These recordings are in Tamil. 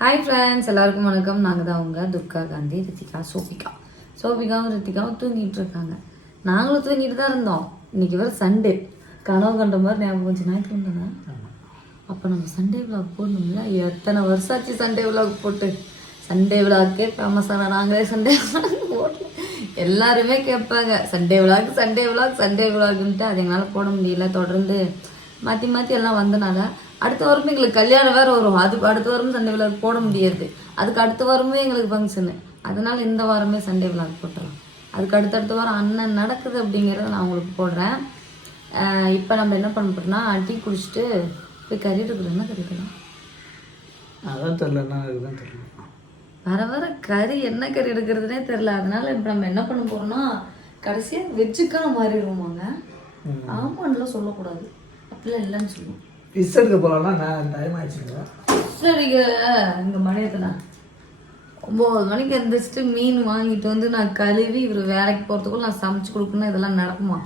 ஹாய் ஃப்ரெண்ட்ஸ், எல்லாருக்கும் வணக்கம். நாங்கள் தான் அவங்க துர்கா காந்தி, ரித்திகா, சோபிகாவும் ரித்திகாவும் தூங்கிட்டு இருக்காங்க. நாங்களும் தூங்கிட்டு தான் இருந்தோம். இன்னைக்கு வேறு சண்டே, கனவு கண்ட மாதிரி ஞாபகம் கொஞ்சம் ஞாயிற்று தானே. அப்போ நம்ம சண்டே விளாக் போடணும்ல. எத்தனை வருஷம் ஆச்சு சண்டே விளாக் போட்டு. சண்டே விளாக்கே ஃபேமஸான நாங்களே சண்டே விளாக் போட்டு எல்லாருமே கேட்பாங்க சண்டே விளாக்குன்ட்டு. அது எங்களால் போட முடியல. தொடர்ந்து மாற்றி மாற்றி எல்லாம் வந்தனால அடுத்த வாரமே எங்களுக்கு கல்யாணம் வேறு வரும். அதுக்கு அடுத்த வாரமும் சண்டே விளாக் போட முடியாது. அதுக்கு அடுத்த வாரமே எங்களுக்கு ஃபங்க்ஷனு. அதனால் இந்த வாரமே சண்டே விளாக் போட்டுறோம். அதுக்கு அடுத்தடுத்த வாரம் அண்ணன் நடக்குது அப்படிங்கிறத நான் உங்களுக்கு போடுறேன். இப்போ நம்ம என்ன பண்ண போகிறோம்னா, டீ குடிச்சிட்டு போய் கறி எடுக்கிறோம். என்ன கறி எடுக்கலாம் அதான் தெரில, என்ன இருக்குதுன்னு தெரியல. வர கறி என்ன கறி எடுக்கிறதுனே தெரில. அதனால இப்போ நம்ம என்ன பண்ண போகிறோம்னா, கடைசியாக வெஜ்ஜுக்கான மாறிடுவோமாங்க. ஆமான்லாம் சொல்லக்கூடாது, அப்படிலாம் இல்லைன்னு சொல்லுவோம். ஃபிஷ் எடுக்க போகலாம்னா நான் டைம் ஆயிடுச்சுங்க. சரிங்க, இங்கே மணி எத்தனை? 9 மணிக்கு எந்திரிச்சிட்டு மீன் வாங்கிட்டு வந்து நான் கழுவி இவர் வேலைக்கு போகிறதுக்குள்ள நான் சமைச்சு கொடுக்கணும். இதெல்லாம் நடக்குமா?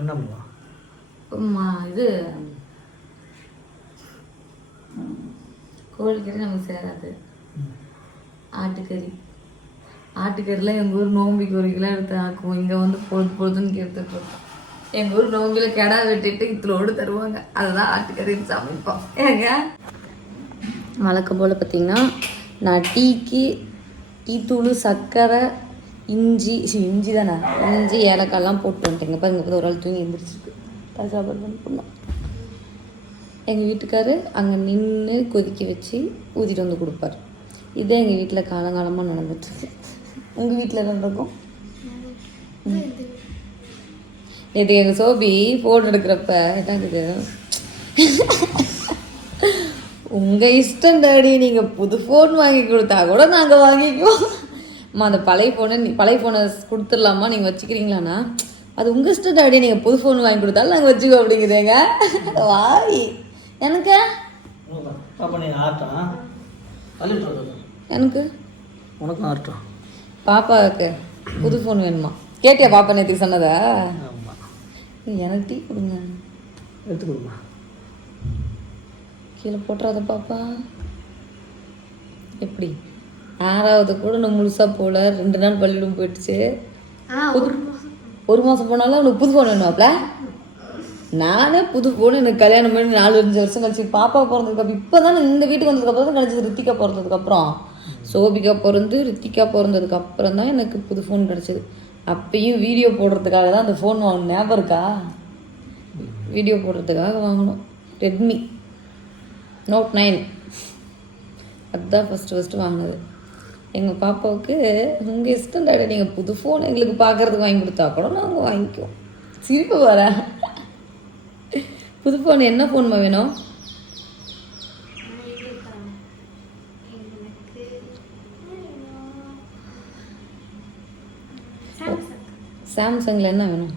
என்ன பண்ணுவான் இது கோழிக்கறி நமக்கு சேராது. ஆட்டுக்கறிலாம் எங்கள் ஊர் நோம்பிக்கு 1 கிலோ எடுத்து ஆக்குவோம். இங்கே வந்து பொழுதுன்னு கேட்டுருக்கோம். எங்கள் ஊர் நோம்பியில் கிடா வெட்டிட்டு இத்தலோடு தருவாங்க. அதுதான் ஆட்டுக்கறின்னு சமைப்போம். ஏங்க வழக்கம் போல் பார்த்தீங்கன்னா, நான் டீக்கு டீத்தூள், சர்க்கரை, இஞ்சி தானே, இஞ்சி ஏலக்காய்லாம் போட்டு வந்துட்டேங்க. பாருங்க, இப்போ ஒரு ஆள் தூங்கி எழுந்திரிச்சிருக்கு. சாப்பாடு பண்ணோம். எங்கள் வீட்டுக்காரு அங்கே நின்று கொதிக்க வச்சு ஊற்றிட்டு வந்து கொடுப்பார். இதே எங்கள் வீட்டில் காலங்காலமாக நடந்துட்டுருக்கு. உங்கள் வீட்டில் என்ன நடக்கும்? இது எங்கள் சோபி ஃபோன் எடுக்கிறப்ப என்னங்குது, உங்கள் இஷ்டம் டாடி, நீங்கள் புது ஃபோன் வாங்கி கொடுத்தா கூட நாங்கள் வாங்கிக்குவோம். அந்த பழைய ஃபோனை கொடுத்துடலாமா, நீங்கள் வச்சுக்கிறீங்களாண்ணா? அது உங்கள் இஷ்டம் டாடி, நீங்கள் புது ஃபோன் வாங்கி கொடுத்தாலும் நாங்கள் வச்சுக்கோ அப்படிங்கிறேங்க. வாய் எனக்கு எனக்கு உனக்கு ஆர்ட்டம். பாப்பாவுக்கு புது ஃபோன் வேணுமா? கேட்டியா பாப்பா நேற்றுக்கு சொன்னதா? எனக்கு டீ கொடுங்க. எடுத்து கொடுமா. கீழே போட்டுறாத பாப்பா. எப்படி 6வது கூட நான் முழுசாக போல, 2 நாள் பள்ளியிடம் போயிடுச்சு. ஒரு மாதம் போனாலும் அவனுக்கு புது ஃபோன் வேணுமாப்ல. நானே புது ஃபோன் எனக்கு கல்யாணம் பண்ணி 4-5 வருஷம் கழிச்சு பாப்பா பிறந்ததுக்கப்புறம், இப்போ தான் இந்த வீட்டுக்கு வந்ததுக்கப்புறம் தான் கிடச்சிது. ரித்திகா பிறந்ததுக்கப்புறம், சோபிகா பிறந்து ரித்திகா பிறந்ததுக்கப்புறம் தான் எனக்கு புது ஃபோன் கிடச்சிது. அப்பயும் வீடியோ போடுறதுக்காக தான் அந்த ஃபோன் வாங்கணும். ஞாபகம் இருக்கா? வீடியோ போடுறதுக்காக வாங்கணும். ரெட்மி Note 9 அதுதான் ஃபஸ்ட்டு வாங்கினது. எங்கள் பாப்பாவுக்கு உங்கள் இஷ்டம் டாடி, நீங்கள் புது ஃபோன் எங்களுக்கு பார்க்குறதுக்கு வாங்கி கொடுத்தா கூட நாங்கள் வாங்கிக்குவோம். சிரிப்பு வர. புது ஃபோன் என்ன ஃபோன்மா வேணும்? சாம்சங்கில் என்ன வேணும்?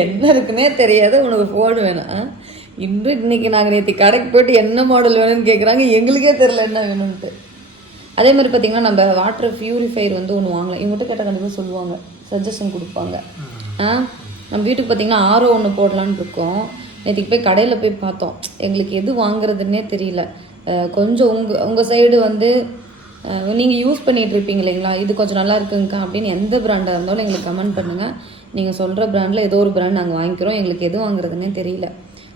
என்ன இருக்குன்னே தெரியாது, உனக்கு ஃபோன் வேணும். இன்னைக்கு நாங்கள் நேற்று கடைக்கு போய்ட்டு என்ன மாடல் வேணும்னு கேட்குறாங்க. எங்களுக்கே தெரில என்ன வேணும்ன்ட்டு. அதே மாதிரி பார்த்திங்கன்னா, நம்ம வாட்டர் பியூரிஃபையர் வந்து ஒன்று வாங்கலாம். இவங்ககிட்ட கேட்டால் கண்டிப்பாக சொல்லுவாங்க, சஜஷன் கொடுப்பாங்க. நம்ம வீட்டுக்கு பார்த்திங்கன்னா ஆரோ ஒன்று போடலான்னு இருக்கோம். நேற்றுக்கு போய் கடையில் போய் பார்த்தோம். எங்களுக்கு எது வாங்குறதுன்னே தெரியல. கொஞ்சம் உங்கள் சைடு வந்து நீங்கள் யூஸ் பண்ணிகிட்டு இருப்பீங்க இல்லைங்களா, இது கொஞ்சம் நல்லா இருக்குங்கக்கா அப்படின்னு எந்த பிராண்டாக இருந்தாலும் எங்களுக்கு கமெண்ட் பண்ணுங்கள். நீங்கள் சொல்கிற பிராண்டில் ஏதோ ஒரு பிராண்ட் நாங்கள் வாங்கிக்கிறோம். எங்களுக்கு எது வாங்குறதுன்னே தெரியல.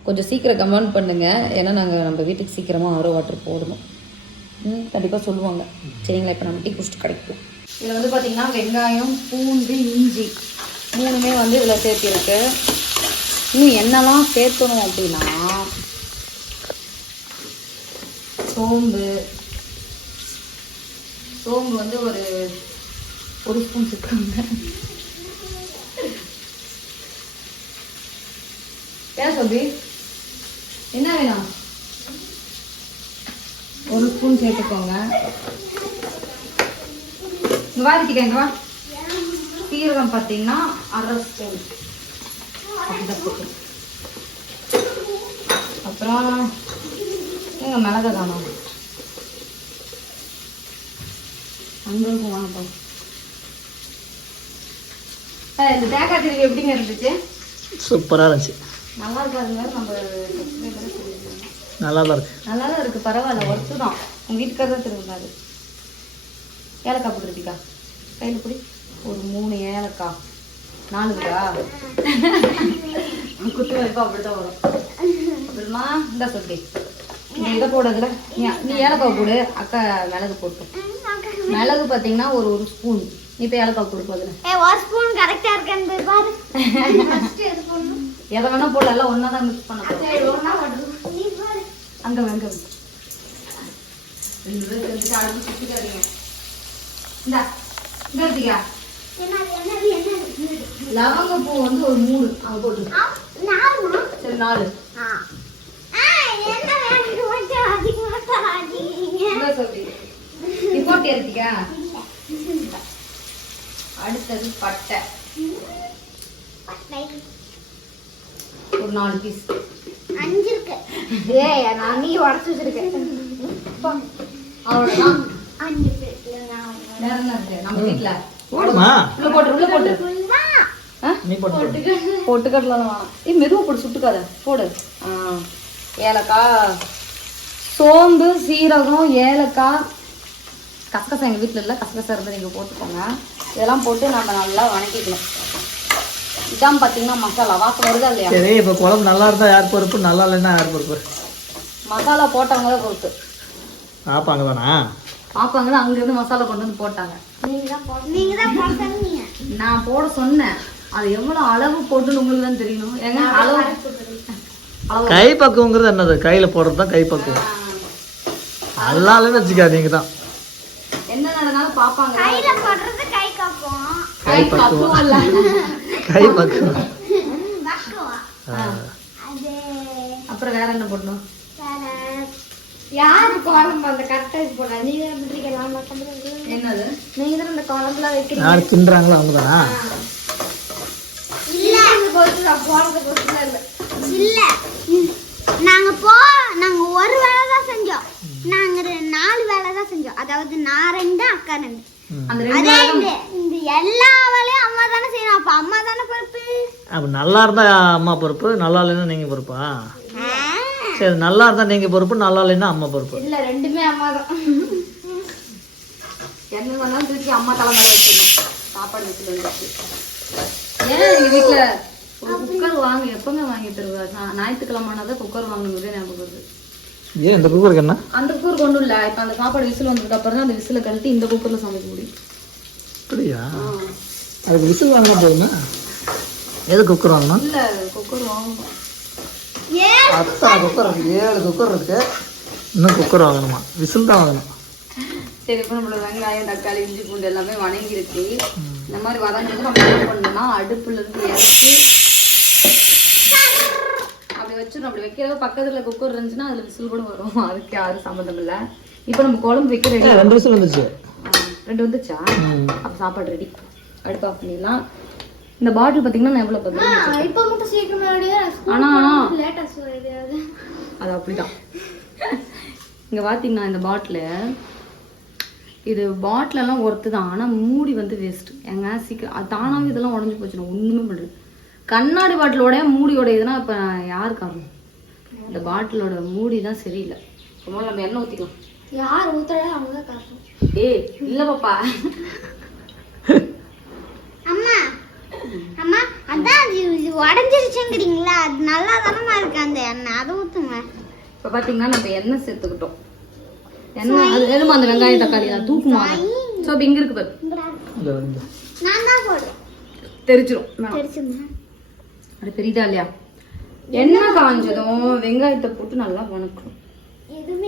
கொஞ்சம் சீக்கிரம் கமெண்ட் பண்ணுங்கள். ஏன்னா நாங்கள் நம்ம வீட்டுக்கு சீக்கிரமாக ஆரோ வாட்டர் போடணும். கண்டிப்பாக சொல்லுவாங்க. சரிங்களா? இப்போ நம்ம டீ குடிச்சிட்டு கிடைக்கும். இதில் வந்து பார்த்திங்கன்னா வெங்காயம், பூண்டு, இஞ்சி 3மே வந்து இதில் சேர்த்திருக்கு. இன்னும் என்னெல்லாம் சேர்த்தணும் அப்படின்னா, சோம்பு வந்து ஒரு ஸ்பூன் சேர்த்துக்கோங்க. ஏன் சோபி என்ன வேணும்? 1 ஸ்பூன் சேர்த்துக்கோங்க. இங்கே வாரிட்டிக்கா. சீரகம் பார்த்தீங்கன்னா 1/2 ஸ்பூன் அப்படிதான் போட்டு. அப்புறம் எங்கள் மிளகா தானோ அங்கே வாங்கப்போம். இந்த தேங்காய் திருவி எப்படிங்க இருந்துச்சு? சூப்பராக இருந்துச்சு. நல்லா இருக்காது வேறு நம்ம subscriber சொல்லிருக்கோம். நல்லா தான் இருக்கு. நல்லா தான் இருக்குது, பரவாயில்ல, ஒர்த்து தான். உங்கள் வீட்டுக்கார தான் திருவிழாது. ஏலக்காய் போட்டுருக்கா கையில் பிடி. ஒரு 3 ஏலக்காய், 4க்கா குத்து வைப்பா, அப்படி தான் வரும். அப்புறமா இந்த சொல்லி நீ இதை போடுறதுல நீ ஏலக்காய் போடு, அக்கா மிளகு போட்டு. மிளகு பார்த்தீங்கன்னா ஒரு ஸ்பூன். நீ இப்போ ஏலக்காய் போடு. அதில் ஒரு ஸ்பூன் கரெக்டாக இருக்கேன்னு பாரு. எதை வேணா போடல, எல்லாம் ஒன்றா தான் மிக்ஸ் பண்ண போகிறோம். அங்கே அங்கே 2 பேர் தெரிஞ்சுட்டு அடுத்து சுற்றிக்காதீங்க. இந்தா இந்த எடுத்துக்கா. லவங்கப்பூ வந்து ஒரு 3 அவன் போட்டு. சரி 4. நீ போட்டு எடுத்துக்கா. அடுத்தது பட்டை ஒரு 4 பீஸ். 5 இருக்கு. ஏய் நான் நீ உடச்சு வச்சிருக்கேன். அவ்வளோதான். 5 இருக்கு. வேற என்ன இருக்கு நம்ம வீட்டுல? போடுமா? உள்ள போட்டு நீ போட்டு பொட்டுக்கடலாம் வேணாம். மெதுவா போட்டு சுட்டுக்காத, போடு. ஏலக்காய், சோம்பு, சீரகம், ஏலக்காய், கசகசா எங்கள் வீட்டில் இல்லை, கசகசா இருந்து நீங்கள் போட்டுக்கோங்க. இதெல்லாம் போட்டு நம்ம நல்லா வணக்கிக்கணும். இதான் பார்த்தீங்கன்னா மசாலா வாசம் வருதா இல்லையா? சரி, இப்போ குழம்பு நல்லா இருந்தா யார் பொறுப்பு, நல்லா இல்லைன்னா யார் பொறுப்பு? மசாலா போட்டவங்க தான் பொறுப்பு. பார்ப்பாங்க தானா? பார்ப்பாங்க தான், அங்கேருந்து மசாலா கொண்டு வந்து போட்டாங்க. நீங்க தான் போடுறீங்க. நான் போட சொன்னேன், அது எவ்வளோ அளவு போட்டுன்னு உங்களுக்கு தான் தெரியணும். ஏங்க அளவு கை பக்குவங்கிறது என்னது? கையில போடுறது தான் கை பக்குவம். நல்லா இல்லைன்னு வச்சுக்காதீங்க தான். என்ன நடந்தாலும் பார்ப்பாங்க. கையில போடுறது கை காப்போம். கை பக்குவம் இல்லை, கை பக்குவம். அது அப்புறம் வேற என்ன போடணும்? யாரு குழம்பு அந்த கரெக்டா போடுறா? நீங்க தான் பண்றீங்க, நான் மட்டும் பண்றேன். என்னது? நீங்க தான் அந்த குழம்புலாம் வைக்கிறீங்க. யார் தின்றாங்களோ அவங்க தானா? இல்ல நான் போறது பொறுத்துல இல்ல. இல்ல நாங்க ஒரு வேளை தான் செஞ்சோம். நாங்க 4 வேளை தான் செஞ்சோம். அதாவது நான் 2, அக்கா 2. அந்த அதே இந்த எல்லா வேலையும் அம்மா தானே செய்யணும். அப்ப அம்மா தானே பொறுப்பு. அப்ப நல்லா இருந்தா அம்மா பொறுப்பு, நல்லா இல்லைன்னா நீங்க பொறுப்பா? சரி, நல்லா இருந்தா நீங்க பொறுப்பு, நல்லா இல்லைன்னா அம்மா பொறுப்பு. இல்ல, ரெண்டுமே அம்மா தான். என்ன பண்ணாலும் தூக்கி அம்மா தலை மேல வச்சிடணும். சாப்பாடு வச்சுட்டு வந்துச்சு. ஏன் எங்க வீட்டுல ஒரு குக்கர் வாங்க எப்பவுமே வாங்கி தருவாரு. ஞாயிற்றுக்கிழமைனாதான் குக்கர் வாங்கணுங்கிறதே ஞாபகம் வருது. ஏன் இந்த குக்கருக்கு என்ன? அந்த குக்கர் கொண்டு இல்ல, இப்ப அந்த சாப்பாடு விசில் வந்ததுக்கு அப்புறம் தான் அந்த விசில கழட்டி இந்த குக்கர்ல சமைக்க முடியும். அப்படியா? அதுக்கு விசில் வாங்கினா போதுமா? எது குக்கர் வாங்கணும்? இல்ல குக்கர் வாங்கணும். அத்தனை குக்கர் இருக்கு, 7 குக்கர் இருக்கு. இன்னும் குக்கர் வாங்கணுமா? விசில் தான் வாங்கணும். சரி, இப்போ நம்மளோட வெங்காயம், தக்காளி, இஞ்சி, பூண்டு எல்லாமே வணங்கிருக்கு. இந்த மாதிரி வதங்கிட்டு நம்ம என்ன பண்ணணும்னா அடுப்புல இருந்து இறக்கி அப்படி வச்சிடும். அப்படி வைக்கிறத பக்கத்துல குக்கர் இருந்துச்சுன்னா அதுல விசில் கூட வரும். அதுக்கு யாரும் சம்மந்தம் இல்லை. இப்போ நம்ம குழம்பு வைக்க ரெடி. 2 விசில் வந்துச்சு. 2 வந்துச்சா? அப்போ சாப்பாடு ரெடி. அடுப்பு ஆஃப் பண்ணிடலாம். இந்த பாட்டில் பார்த்தீங்கன்னா நான் எவ்வளோ பார்த்தேன். இப்போ மட்டும் சீக்கிரம் ஆனா லேட்டா சொல்லுது. அது அப்படிதான். இங்க பார்த்தீங்கன்னா இந்த பாட்டில், இது பாட்டிலெல்லாம் ஒர்த்து தான். ஆனால் மூடி வந்து வேஸ்ட். எங்க சீக்கிரம் அது தானாகவே இதெல்லாம் உடஞ்சி போச்சுன்னா ஒன்றுமே பண்ணுறது. கண்ணாடி பாட்டிலோட மூடியோட இதுனா இப்போ யார் காரணம்? இந்த பாட்டிலோட மூடி தான் சரியில்லை. ரொம்ப நம்ம எண்ணெய் ஊற்றிக்கலாம். யார் ஊத்துறா அவங்க தான் காரணம். ஏய் இல்லை பாப்பா. அம்மா அம்மா அதான் இது உடஞ்சிருச்சுங்கிறீங்களா? அது நல்லா தானமா இருக்கு அந்த எண்ணெய், அதை ஊத்துங்க. இப்போ பார்த்தீங்கன்னா நம்ம எண்ணெய் சேர்த்துக்கிட்டோம். எண்ணெய் அது வேணுமா? அந்த வெங்காயம் தக்காளி எல்லாம் தூக்குமா? ஸோ இப்போ இங்கே இருக்கு பாரு, நான் தான் போடுறேன். தெரிச்சிடும். தெரிச்சுங்க. அது தெரியுதா இல்லையா? எண்ணெய் காஞ்சதும் வெங்காயத்தை போட்டு நல்லா வணக்கணும்.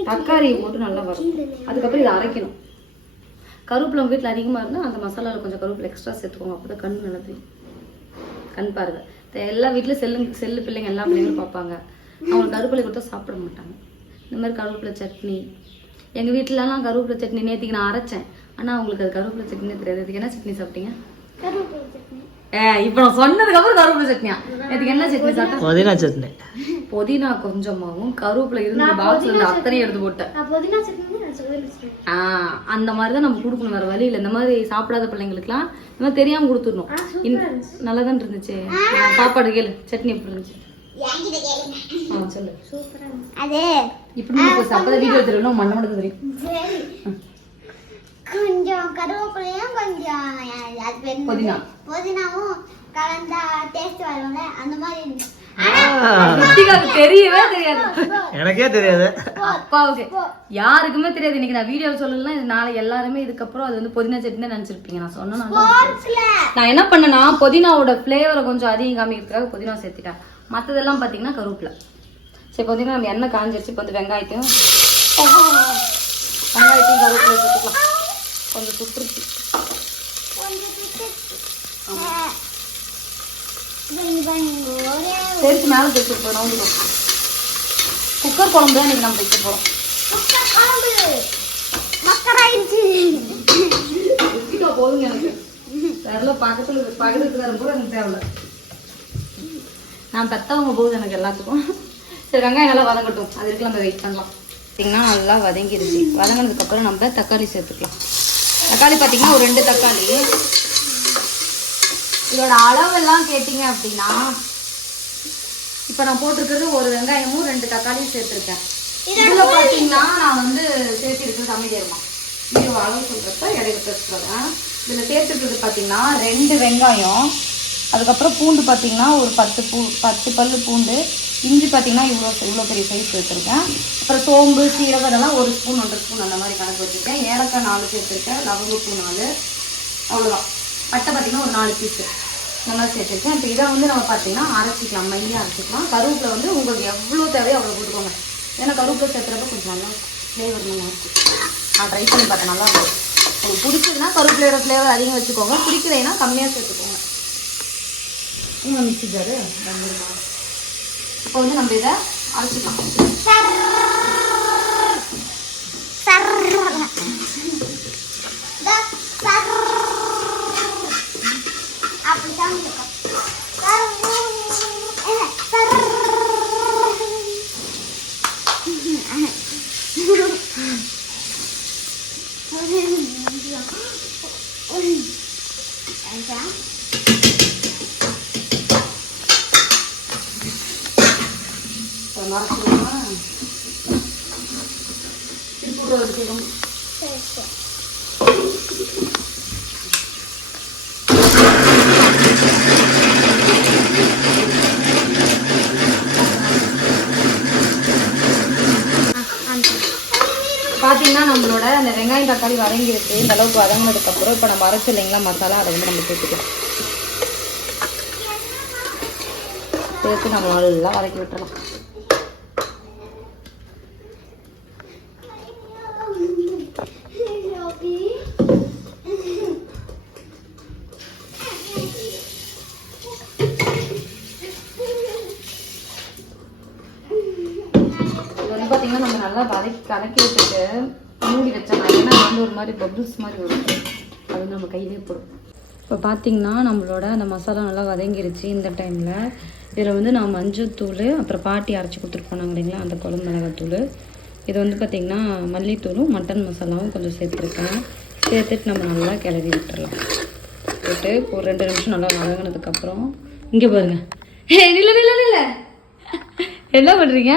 தக்காளியை போட்டு நல்லா வதக்கணும். அதுக்கப்புறம் இதை அரைக்கணும். கருவேப்பிலை உங்கள் வீட்டில் அதிகமாக இருந்தால் அந்த மசாலாவில் கொஞ்சம் கருவேப்பிலை எக்ஸ்ட்ரா சேர்த்துக்கோங்க. அப்போ தான் கண் நல்லா தெரியும். கண் பார்வை. எல்லா வீட்லையும் செல்லு பிள்ளைங்க எல்லா பிள்ளைங்களும் பார்ப்பாங்க. அவங்க கருவேப்பிலை கொடுத்தா சாப்பிட மாட்டாங்க. இந்த மாதிரி கருவேப்பிலை சட்னி எங்கள் வீட்டிலலாம் கருவேப்பிலை சட்னி நேற்றுக்கு நான் அரைச்சேன். ஆனால் அவங்களுக்கு அது கருவேப்பிலை சட்னியே தெரியாது. அதுக்கு என்ன சட்னி சாப்பிட்டீங்க? இப்போ நான் சொன்னதுக்கு அப்புறம் கருவேப்பிலை சட்னியா? நேற்றுக்கு என்ன சட்னி சாப்பிட்டேன்? புதினா சட்னி. புதினா கொஞ்சமாவும் கருவேப்பிலை இருந்து பாக்ஸ்ல இருந்து அத்தனையும் எடுத்து போட்டேன். அந்த மாதிரிதான் நம்ம கொடுக்கணும், வேற வழி இல்லை. இந்த மாதிரி சாப்பிடாத பிள்ளைங்களுக்குலாம் இந்த மாதிரி தெரியாம கொடுத்துடணும். நல்லா தான் இருந்துச்சு. சாப்பாடு கேளு, சட்னி எப்படி இருந்துச்சு? என்கிட்ட கேளுங்க. சொல்லு. அது இப்படி அப்பதான் வீடியோ எடுத்துருக்கணும் மண்ணை மட்டும் தெரியும். சரி. கொஞ்சம் கருவேப்பிலையும் கொஞ்சம் அது பேர் என்ன? புதினா. புதினாவும் கலந்தா டேஸ்ட் வரும்ல அந்த மாதிரி இருந்துச்சு. ரித்திகாவுக்கு தெரியவே தெரியாது. எனக்கே தெரியாது. அப்பாவுக்கு யாருக்குமே தெரியாது. இன்னைக்கு நான் வீடியோ சொல்லலாம். இது நாளை எல்லாருமே இதுக்கப்புறம் அது வந்து புதினா சட்னி நினைச்சிருப்பீங்க. நான் சொன்னேன். நான் என்ன பண்ணேன்னா புதினாவோட ஃப்ளேவரை கொஞ்சம் அதிகம் காமிக்கிறதுக்காக புதினா சேர்த்துட்டேன். மற்றதெல்லாம் பார்த்தீங்கன்னா கருவேப்பிலை. சரி பார்த்தீங்கன்னா நம்ம எண்ணெய் காஞ்சிருச்சு. இப்போ வந்து வெங்காயத்தையும் கருவேப்பிலை சேர்த்துக்கலாம். கொஞ்சம் சுட்டுருச்சு. சேர்த்து மேலே சேர்த்து போகிறோம். குக்கர் குழம்பு தான் இன்னைக்கு நம்ம வைக்க போகிறோம். போதுங்க எனக்கு வேற பக்கத்துல வரும்போது எனக்கு தேவையில்ல. நான் பெத்தவங்க போகுது எனக்கு எல்லாத்துக்கும். சரி வெங்காயம் நல்லா வதங்கட்டும். அது வரைக்கும் நம்ம வெயிட் பண்ணலாம். பார்த்தீங்கன்னா நல்லா வதங்கிடுச்சு. வதங்கினதுக்கப்புறம் நம்ம தக்காளி சேர்த்துக்கலாம். தக்காளி பார்த்தீங்கன்னா ஒரு 2 தக்காளி. இதோட அளவெல்லாம் கேட்டிங்க அப்படின்னா இப்போ நான் போட்டிருக்கிறது ஒரு வெங்காயமும் 2 தக்காளியும் சேர்த்துருக்கேன். இதில் பார்த்தீங்கன்னா நான் வந்து சேர்த்துருக்கிறது அமைதியமா வீடியோ அளவு சொல்கிறப்ப இடையில பேசுகிறேன். இதில் சேர்த்துருக்கிறது பார்த்தீங்கன்னா 2 வெங்காயம், அதுக்கப்புறம் பூண்டு பார்த்தீங்கன்னா ஒரு 10 பல்லு பூண்டு, இஞ்சி பார்த்தீங்கன்னா இவ்வளோ பெரிய சைஸ் சேர்த்துருக்கேன். அப்புறம் சோம்பு சீரகம் இதெல்லாம் 1 ஸ்பூன் 1 ஸ்பூன் அந்த மாதிரி கணக்கு வச்சுருக்கேன். ஏலக்காய் 4 சேர்த்துருக்கேன். லவங்கப்பூ 4, அவ்வளோதான். பட்டை பார்த்தீங்கன்னா ஒரு 4 பீஸு நல்லா சேர்த்துருக்கேன். இப்போ இதை வந்து நம்ம பார்த்தீங்கன்னா அரைச்சிக்கலாம், மையாக அரைச்சிக்கலாம். கருவேப்பிலை வந்து உங்களுக்கு எவ்வளோ தேவையோ அவ்வளோ போட்டுக்கோங்க. ஏன்னா கருவேப்பிலை சேர்த்துறப்ப கொஞ்சம் நல்லா ஃப்ளேவர் நல்லா இருக்கும். நான் ட்ரை பண்ணி பார்த்தேன், நல்லா இருக்கும். உங்களுக்கு பிடிச்சதுன்னா கருவேப்பிலையோட ஃப்ளேவர் அதிகம் வச்சுக்கோங்க, பிடிக்கலைன்னா கம்மியாக சேர்த்துக்கோங்க. இன்னும் மிக்ஸி ஜாரு இப்போ வந்து நம்ம இதை அரைச்சிக்கலாம். பார்த்தீங்கன்னா நம்மளோட அந்த வெங்காயம் தக்காளி வதங்கிருக்கு. இந்த அளவுக்கு வதங்கினதுக்கப்புறம் இப்போ நம்ம அரைச்சு இல்லைங்களா மசாலா, அதை வந்து நம்ம சேர்த்துக்கலாம். சேர்த்து நம்ம நல்லா வதக்கி விட்டுறலாம். பார்த்தீங்கன்னா நம்ம நல்லா கலக்கி விட்டுட்டு மூடி வச்சோம்னா ஏன்னா வந்து ஒரு மாதிரி பபிள்ஸ் மாதிரி வரும். அது வந்து நம்ம கையிலே போடும். இப்போ பார்த்தீங்கன்னா நம்மளோட அந்த மசாலா நல்லா வதங்கிருச்சு. இந்த டைமில் இதில் வந்து நான் மஞ்சள்தூள், அப்புறம் பாட்டி அரைச்சி கொடுத்துட்டு போனாங்க இல்லைங்களா அந்த குழம்பு மிளகாத்தூள், இது வந்து பார்த்திங்கன்னா மல்லித்தூளும் மட்டன் மசாலாவும் கொஞ்சம் சேர்த்துருக்கேன். சேர்த்துட்டு நம்ம நல்லா கிளறி விட்டுறலாம். போட்டு ஒரு 2 நிமிஷம் நல்லா வதங்கினதுக்கப்புறம் இங்கே பாருங்கள். இல்லை என்ன பண்ணுறீங்க?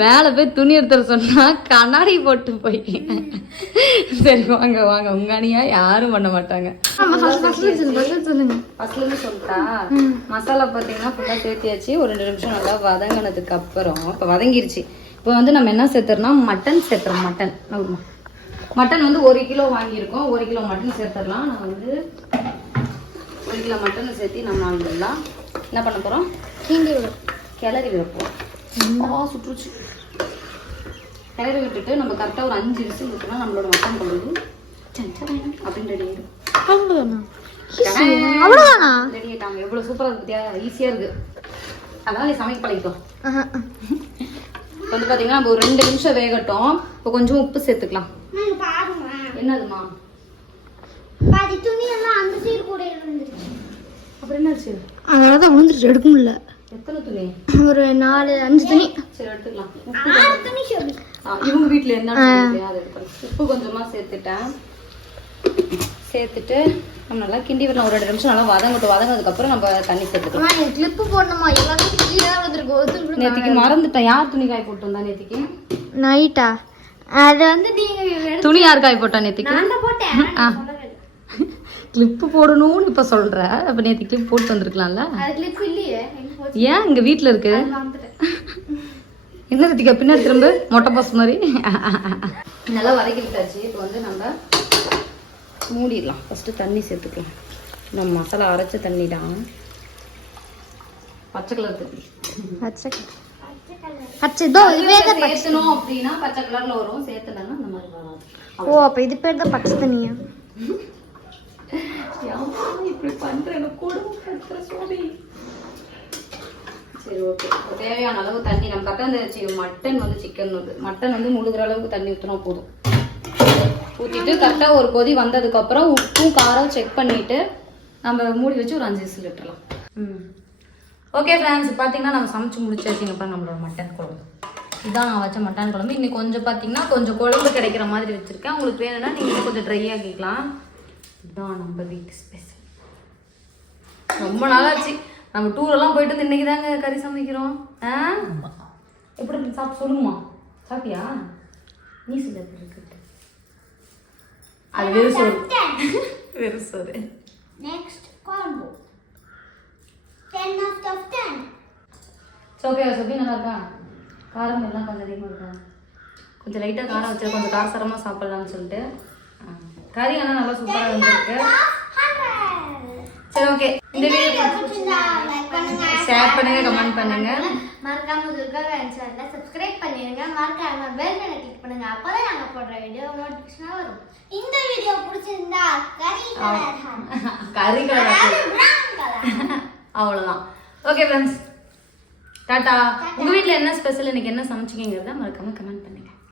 மேலே போய் துணி எடுத்துட சொன்னால் கண்ணாடி போட்டு போய்க்கீங்க. சரி வாங்க வாங்க, உங்க அணியா யாரும் பண்ண மாட்டாங்க. சொல்லுங்க ஃபர்ஸ்ட்லேருந்து சொல்லிட்டா. மசாலா பார்த்தீங்கன்னா ஃபுல்லாக சேர்த்தியாச்சு. ஒரு 2 நிமிஷம் நல்லா வதங்கினதுக்கு அப்புறம் இப்போ வதங்கிருச்சு. இப்போ வந்து நம்ம என்ன சேர்த்துறோம்னா மட்டன் சேர்த்துறோம். மட்டன் வந்து 1 கிலோ வாங்கியிருக்கோம். 1 கிலோ மட்டன் சேர்த்துடலாம். நான் வந்து 1 கிலோ மட்டனை சேர்த்து நம்ம நல்லா என்ன பண்ண போகிறோம், கிளறி வைப்போம். சுற்றுச்சு கிளறி விட்டுட்டு நம்ம கரெக்டாக ஒரு 5 விசில் விட்டுனா நம்மளோட மட்டன் குழம்பு அப்படின்னு ரெடி ஆகிடும். ரெடி ஆகிட்டாங்க. எவ்வளோ சூப்பராக இருக்கு பார்த்தியா, ஈஸியாக இருக்குது. அதனால நீ சமைக்க பழகிட்டோம். வந்து பார்த்தீங்கன்னா நம்ம ஒரு 2 நிமிஷம் வேகட்டும். இப்போ கொஞ்சம் உப்பு சேர்த்துக்கலாம். என்னதுமா பாதி துணி எல்லாம் அந்த சீர் கூட இருந்துச்சு. அப்புறம் என்னாச்சு? அதனால தான் விழுந்துருச்சு, எடுக்க முடியல. எத்தனை துணி? ஒரு 4-5 துணி. சரி எடுத்துக்கலாம். 6 துணி சொல்லு. இவங்க வீட்டில் என்ன அதை எடுத்துக்கலாம். உப்பு கொஞ்சமாக சேர்த்துட்டு நம்ம நல்லா கிண்டி விடலாம். ஒரு 2 நிமிஷம் நல்லா வதங்கட்டும். வதங்கினதுக்கப்புறம் நம்ம தண்ணி சேர்த்துக்கலாம். கிளிப்பு போடணுமா? எல்லாத்தையும் நேத்திக்கு மறந்துட்டேன். யார் துணி காய போட்டு வந்தா நேத்திக்கு? நைட்டா அது வந்து நீங்க துணி யார் காய போட்டா நேத்திக்கு? நான் போட்டேன். கிளிப்பு போடணும்னு இப்ப சொல்ற. அப்ப நேத்து கிளிப் போட்டு வந்திருக்கலாம்ல. அது கிளிப் இல்லையே. ஏன் இங்க வீட்ல இருக்கு? என்ன ரித்திகா பின்னாடி திரும்ப மொட்டை பாஸ் மாதிரி நல்லா வதக்கிட்டாச்சு. இப்போ வந்து நம்ம மூடிடலாம். ஃபர்ஸ்ட் தண்ணி சேர்த்துக்கலாம். நம்ம மசாலா அரைச்ச தண்ணி தான். பச்சை கலர் தண்ணி. பச்சை இதோ இதுவே தான் சேர்த்தணும் அப்படின்னா பச்சை கலர்ல வரும். சேர்த்தலன்னா அந்த மாதிரி வராது. ஓ அப்ப இது பேர் தான் பச்சை தண்ணியா? இப்படி பண்றேன் கொடுமை சோபி. சரி ஓகே. தேவையான அளவு தண்ணி நம்ம கரெக்டாக மட்டன் வந்து சிக்கன் வந்து மட்டன் வந்து முழுகிற அளவுக்கு தண்ணி ஊற்றினா போதும். ஊற்றிட்டு கரெக்டாக ஒரு கொதி வந்ததுக்கப்புறம் உப்பும் காரம் செக் பண்ணிவிட்டு நம்ம மூடி வச்சு ஒரு 5 விசில் விட்டுறலாம். ஓகே ஃப்ரெண்ட்ஸ், பார்த்தீங்கன்னா நம்ம சமைச்சு முடிச்சாச்சுங்க. அப்புறம் நம்மளோட மட்டன் குழம்பு இதான் நான் வச்ச மட்டன் குழம்பு. இன்னைக்கு கொஞ்சம் பார்த்தீங்கன்னா கொஞ்சம் குழம்பு கிடைக்கிற மாதிரி வச்சுருக்கேன். உங்களுக்கு வேணும்னா நீங்கள் கொஞ்சம் ட்ரையாக கேட்கலாம். இதுதான் நம்ம வீட்டு ஸ்பெஷல். ரொம்ப நாளாச்சு நம்ம டூரெல்லாம் போயிட்டு வந்து இன்னைக்கு தாங்க கறி சமைக்கிறோம். எப்படி சாப்பிட்டு சொல்லுங்கம்மா. சாப்பிட்டியா? நீ சொல்ல இருக்கு அது வெறுசோறு. வெறுசோறு. Next combo 10 out of 10. Okay சொல்லி நல்லா இருக்கா? காரம் எல்லாம் கொஞ்சம் அதிகமாக இருக்கா? கொஞ்சம் லைட்டாக காரம் வச்சு கொஞ்சம் காரசாரமாக சாப்பிட்லான்னு சொல்லிட்டு கறி ஆனால் நல்லா சூப்பராக வந்துருக்கு. சரி ஓகே. இந்த வீடியோ ஷேர் பண்ணுங்க, கமெண்ட் பண்ணுங்க, மறக்காம துர்கா சேனலை சப்ஸ்கிரைப் பண்ணிடுங்க. மறக்காம பெல் பட்டனை கிளிக் பண்ணுங்க. அப்பதான் நாங்க போடுற வீடியோ நோட்டிஃபிகேஷன் வரும். இந்த வீடியோ பிடிச்சிருந்தா கறி கலர் அவ்வளோதான். Okay friends, tata. உங்கள் வீட்டில் என்ன ஸ்பெஷல், இன்னைக்கு என்ன சமைச்சிங்கிறத மறக்காம கமெண்ட் பண்ணுங்க.